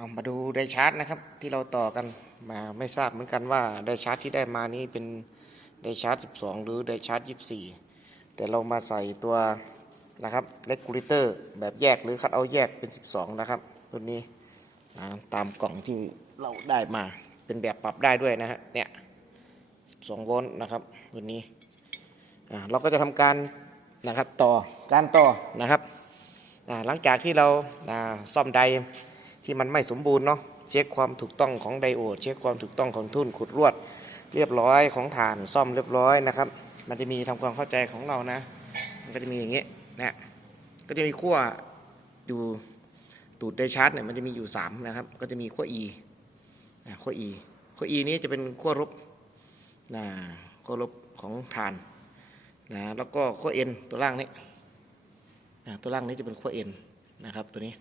เอามาดูไดชาร์จนะครับที่เราต่อกันมาไม่ทราบเหมือนกันว่าไดชาร์จที่ได้มานี้เป็นไดชาร์จ12 หรือไดชาร์จ24 แต่เรามาใส่ตัวนะครับเลกูลิเตอร์แบบแยกหรือคัดเอาแยกเป็น 12 นะครับรุ่นนี้อ่าตามกล่องที่เราได้มาเป็นแบบปรับได้ด้วยนะฮะเนี่ย 12 โวลต์นะครับรุ่นนี้เราก็จะทำการนะครับต่อการต่อนะครับหลังจากที่เราาซ่อมได ที่มันไม่สมบูรณ์เนาะเช็คความถูกต้องของไดโอด เช็คความถูกต้องของทุ่นขุดลวด เรียบร้อยของฐานซ่อมเรียบร้อยนะครับ มันจะมีทำความเข้าใจของเรานะ มันก็จะมีอย่างเงี้ยนะก็จะมีขั้วอยู่ตูดไดชาร์จเนี่ยมันจะมีอยู่สามนะครับ ก็จะมีขั้ว E อ่าขั้ว E ขั้ว E นี้จะเป็นขั้วลบนะขั้วลบของฐานนะแล้วก็ขั้วเอ็นตัวล่างนี้นะตัวล่างนี้จะเป็นขั้วเอ็นนะครับตัวนี้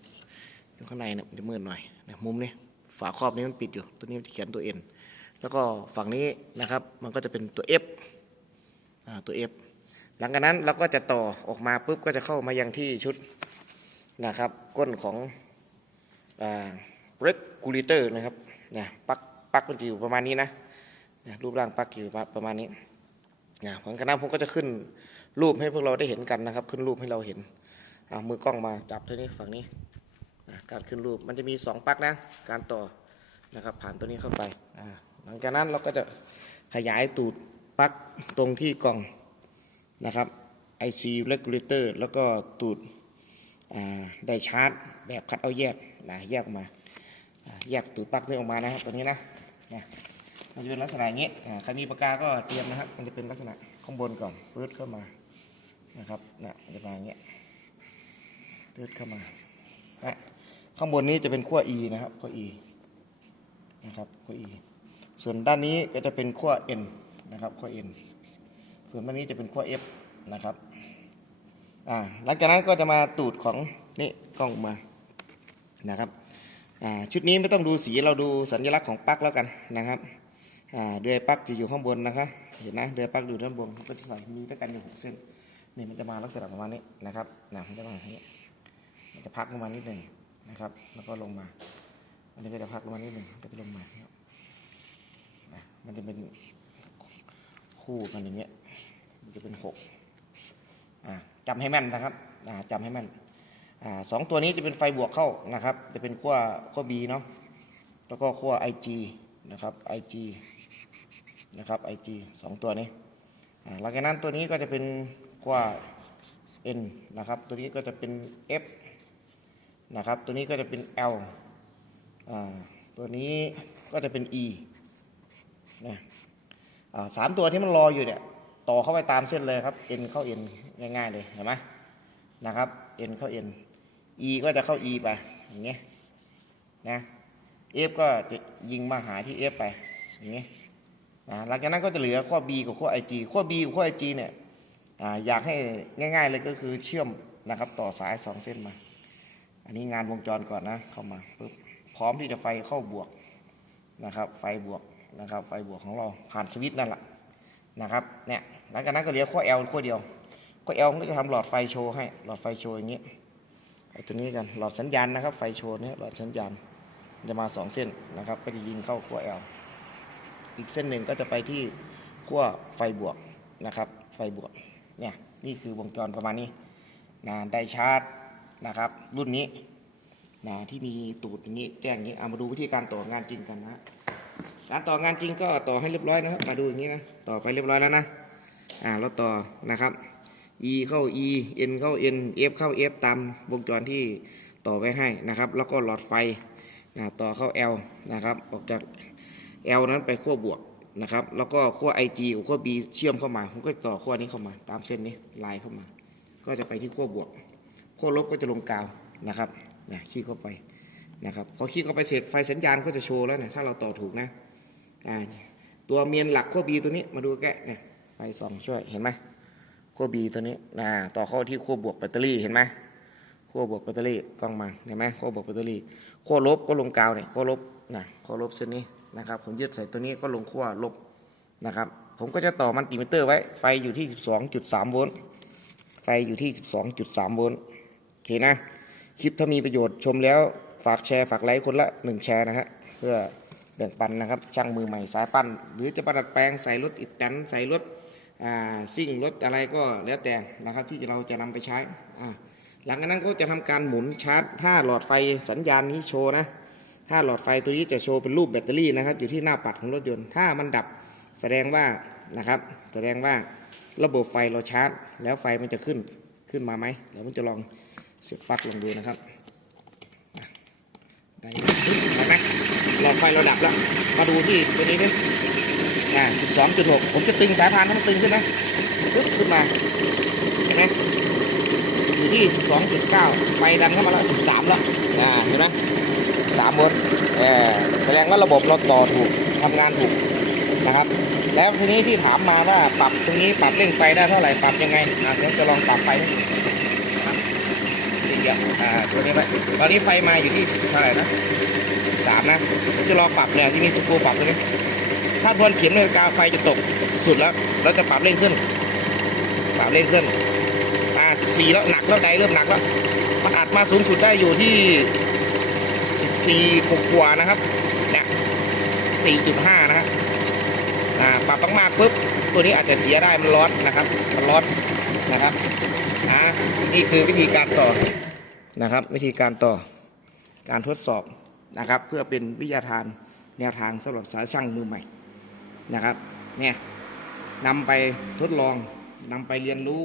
อยู่ข้างในเนี่ยมันจะมืดหน่อยนะมุมนี้ฝาครอบนี้มันปิดอยู่ ตัวนี้มันจะเขียนตัวเอ็นแล้วก็ฝั่งนี้นะครับมันก็จะเป็นตัว F อ่าตัว F หลังจากนั้นเราก็จะต่อออกมาปุ๊บก็จะเข้ามายังที่ชุดนะครับก้นของอ่า regulator นะครับนะปักปักมันจะอยู่ประมาณนี้นะนะรูปร่างปักอยู่ประมาณนี้นะผลกระนั้นผมก็จะขึ้นรูปให้พวกเราได้เห็นกันนะครับ ขึ้นรูปให้เราเห็นเอามือกล้องมาจับที่นี้ฝั่งนี้ นะการขึ้นรูปมันจะมีสองปลั๊กนะ การต่อนะครับผ่านตัวนี้เข้าไปหลังจากนั้นเราก็จะขยายตูดปลั๊กตรงที่กล่องนะครับ IC regulator แล้วก็ตูดได้ชาร์จแบบคัดเอาแยกนะแยกออกมาแยกตูดปลั๊กนี้ออกมานะครับตัวนี้นะนะมันจะเป็นลักษณะอย่างนี้ใครมีปากกาก็เตรียมนะครับ มันจะเป็นลักษณะข้างบนก่อนปื๊ดเข้ามานะครับนะมันจะมาอย่างเงี้ยปื๊ดเข้ามานะ ข้างบนนี้จะเป็นขั้ว E นะครับขั้ว E นะครับขั้ว E ส่วนด้านนี้ก็จะเป็นขั้ว N นะครับขั้ว N ส่วนด้านนี้จะเป็นขั้ว F นะครับอ่าหลังจากนั้นก็จะมาตูดของนี่กล้องมานะครับอ่าชุดนี้ไม่ต้องดูสีเราดูสัญลักษณ์ของปลั๊กแล้วกันนะครับอ่าเดือยปลั๊กจะอยู่ข้างบนนะครับเห็นนะเดือยปลั๊กอยู่ด้านบนมันก็จะใส่มีด้วยกันอยู่หกเส้นนี่มันจะมาลักษณะประมาณนี้นะครับนะมันจะมาอย่างนี้มันจะพักลงมานิดหนึ่ง นะครับ แล้วก็ลงมา อันนี้ก็จะพักลงมานิดหนึ่งก็จะลงมานะครับนะมันจะเป็นคู่กันอย่างเงี้ย มันจะเป็นหกอ่าจำให้แม่นนะครับอ่าจำให้แม่นอสองตัวนี้จะเป็นไฟบวกเข้านะครับ จะเป็นขั้วขั้ว B เนาะแล้วก็ขั้ว IG นะครับ IG นะครับ IG สองตัวนี้หลังจากนั้นตัวนี้ก็จะเป็นขั้ว N นะครับ ตัวนี้ก็จะเป็น F นะครับ ตัวนี้ก็จะเป็น L ตัวนี้ก็จะเป็น E นะสามตัวที่มันรออยู่เนี่ยต่อเข้าไปตามเส้นเลยครับ N เข้า N ง่ายๆเลยเห็นไหมนะครับ N เข้า N E ก็จะเข้า E ไปอย่างเงี้ยนะ F ก็จะยิงมาหาที่ F ไปอย่างเงี้ยนะหลังจากนั้นก็จะเหลือข้อ B กับข้อ IG ข้อ B กับข้อ IG เนี่ยออยากให้ง่าย ๆเลยก็คือเชื่อมนะครับต่อสายสองเส้นมา อันนี้งานวงจรก่อนนะ เข้ามาปุ๊บพร้อมที่จะไฟเข้าบวกนะครับ ไฟบวกนะครับ ไฟบวกของเราผ่านสวิตช์นั่นแหละนะครับเนี่ยหลังจากนั้นก็เหลือข้อ L ข้อเดียวข้อ L ก็จะทำหลอดไฟโชว์ให้หลอดไฟโชว์อย่างนี้ไอ้ตัวนี้กันหลอดสัญญาณนะครับ ไฟโชว์เนี่ยหลอดสัญญาณจะมาสองเส้นนะครับ ก็จะยิงเข้าขั้ว L อีกเส้นหนึ่งก็จะไปที่ขั้วไฟบวกนะครับ ไฟบวกเนี่ยนี่คือวงจรประมาณนี้นะได้ชาร์จ นะครับ รุ่นนี้นะที่มีตูดอย่างนี้แจ้งอย่างนี้เอามาดูวิธีการต่องานจริงกันนะการต่องานจริงก็ต่อให้เรียบร้อยนะครับมาดูอย่างนี้นะต่อไปเรียบร้อยแล้วนะอ่าเราต่อนะครับ E เข้า E N เข้า N F เข้า F ตามวงจรที่ต่อไว้ให้นะครับ แล้วก็หลอดไฟนะต่อเข้า L นะครับ ออกจาก L นั้นไปขั้วบวกนะครับ แล้วก็ขั้ว IG กับขั้ว B เชื่อมเข้ามาผมก็ต่อขั้วนี้เข้ามา ตามเส้นนี้ลายเข้ามา ก็จะไปที่ขั้วบวก ขั้วลบก็จะลงกาวนะครับนะขี้เข้าไปนะครับพอขี้เข้าไปเสร็จไฟสัญญาณก็จะโชว์แล้วเนี่ยถ้าเราต่อถูกนะอ่าตัวเมียนหลักขั้ว B ตัวนี้มาดูแกะเนี่ยไฟส่องช่วยเห็นไหมขั้ว B ตัวนี้นะต่อเข้าที่ขั้วบวกแบตเตอรี่เห็นไหมขั้วบวกแบตเตอรี่กล้องมาเห็นไหมขั้วบวกแบตเตอรี่ขั้วลบก็ลงกาวเนี่ยขั้วลบนะขั้วลบเส้นนี้นะครับ ผมยึดใส่ตัวนี้ก็ลงขั้วลบนะครับ ผมก็จะต่อมันติมิเตอร์ไว้ไฟอยู่ที่ 12.3 โวลต์ไฟอยู่ที่ 12.3 โวลต์ เคนะ คลิปถ้ามีประโยชน์ชมแล้วฝากแชร์ฝากไลค์คนละหนึ่งแชร์นะฮะเพื่อแบ่งปันนะครับ ช่างมือใหม่สายปั้น หรือจะประดัดแปลงใส่รถอิดแตนใส่รถอ่าซิ่งรถอะไรก็แล้วแต่นะครับ ที่เราจะนำไปใช้หลังจากนั้นก็จะทำการหมุนชาร์จถ้าหลอดไฟสัญญาณนี้โชว์นะถ้าหลอดไฟตัวนี้จะโชว์เป็นรูปแบตเตอรี่นะครับ อยู่ที่หน้าปัดของรถยนต์ถ้ามันดับแสดงว่านะครับ แสดงว่าระบบไฟเราชาร์จ แล้วไฟมันจะขึ้นขึ้นมาไหมเดี๋ยวมันจะลอง เสียบปลั๊กลองดูนะครับได้เห็นไหมหลอดไฟเราดับแล้ว มาดูที่ตัวนี้ดิอ่า12.6ผมจะตึงสายพานให้มันตึงขึ้นนะปึ๊บขึ้นมา เห็นไหมอยู่ที่12.9ไฟดันเข้ามาแล้ว13แล้ว อ่า เห็นไหมสามโวลต์เออแสดงว่าระบบเราต่อถูกทำงานถูกนะครับ แล้วทีนี้ที่ถามมาว่าปรับตรงนี้ปรับเร่งไฟได้เท่าไหร่ ปรับยังไงอะเดี๋ยวจะลองปรับไฟให้ เดียวอ่าตัวนี้ไว้ตอนนี้ไฟมาอยู่ที่สิบเท่าไหร่นะสิบสามนะผมจะลองปรับเนี่ยที่มีสกรูปรับตัวนี้ ถ้าทวนเข็มนาฬิกาไฟจะตกสุดแล้วเราจะปรับเร่งขึ้น ปรับเร่งขึ้น อ่าสิบสี่แล้วหนักแล้วใดเริ่มหนักแล้ว มันอัดมาสูงสุดได้อยู่ที่14กกว่านะครับเนี่ย4.5นะฮะอ่าปรับมากๆปุ๊บตัวนี้อาจจะเสียได้มันร้อนนะครับ มันร้อนนะครับอ่านี่คือวิธีการต่อ นะครับ วิธีการต่อการทดสอบนะครับ เพื่อเป็นวิทยาทานแนวทางสำหรับสายช่างมือใหม่นะครับเนี่ยนำไปทดลองนำไปเรียนรู้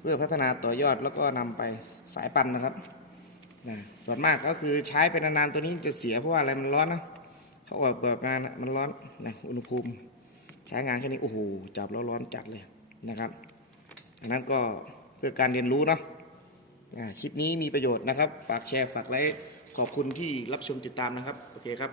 เพื่อพัฒนาต่อยอดแล้วก็นำไปสายปันนะครับนะส่วนมากก็คือใช้ไปนานๆตัวนี้จะเสียเพราะว่าอะไรมันร้อนนะเขาออกแบบมานมันร้อนนะอุณหภูมิ ใช้งานแค่นี้โอ้โหจับแล้วร้อนจัดเลยนะครับอันนั้นก็เพื่อการเรียนรู้เนาะ คลิปนี้มีประโยชน์นะครับ ฝากแชร์ฝากไลค์ขอบคุณที่รับชมติดตามนะครับ โอเคครับ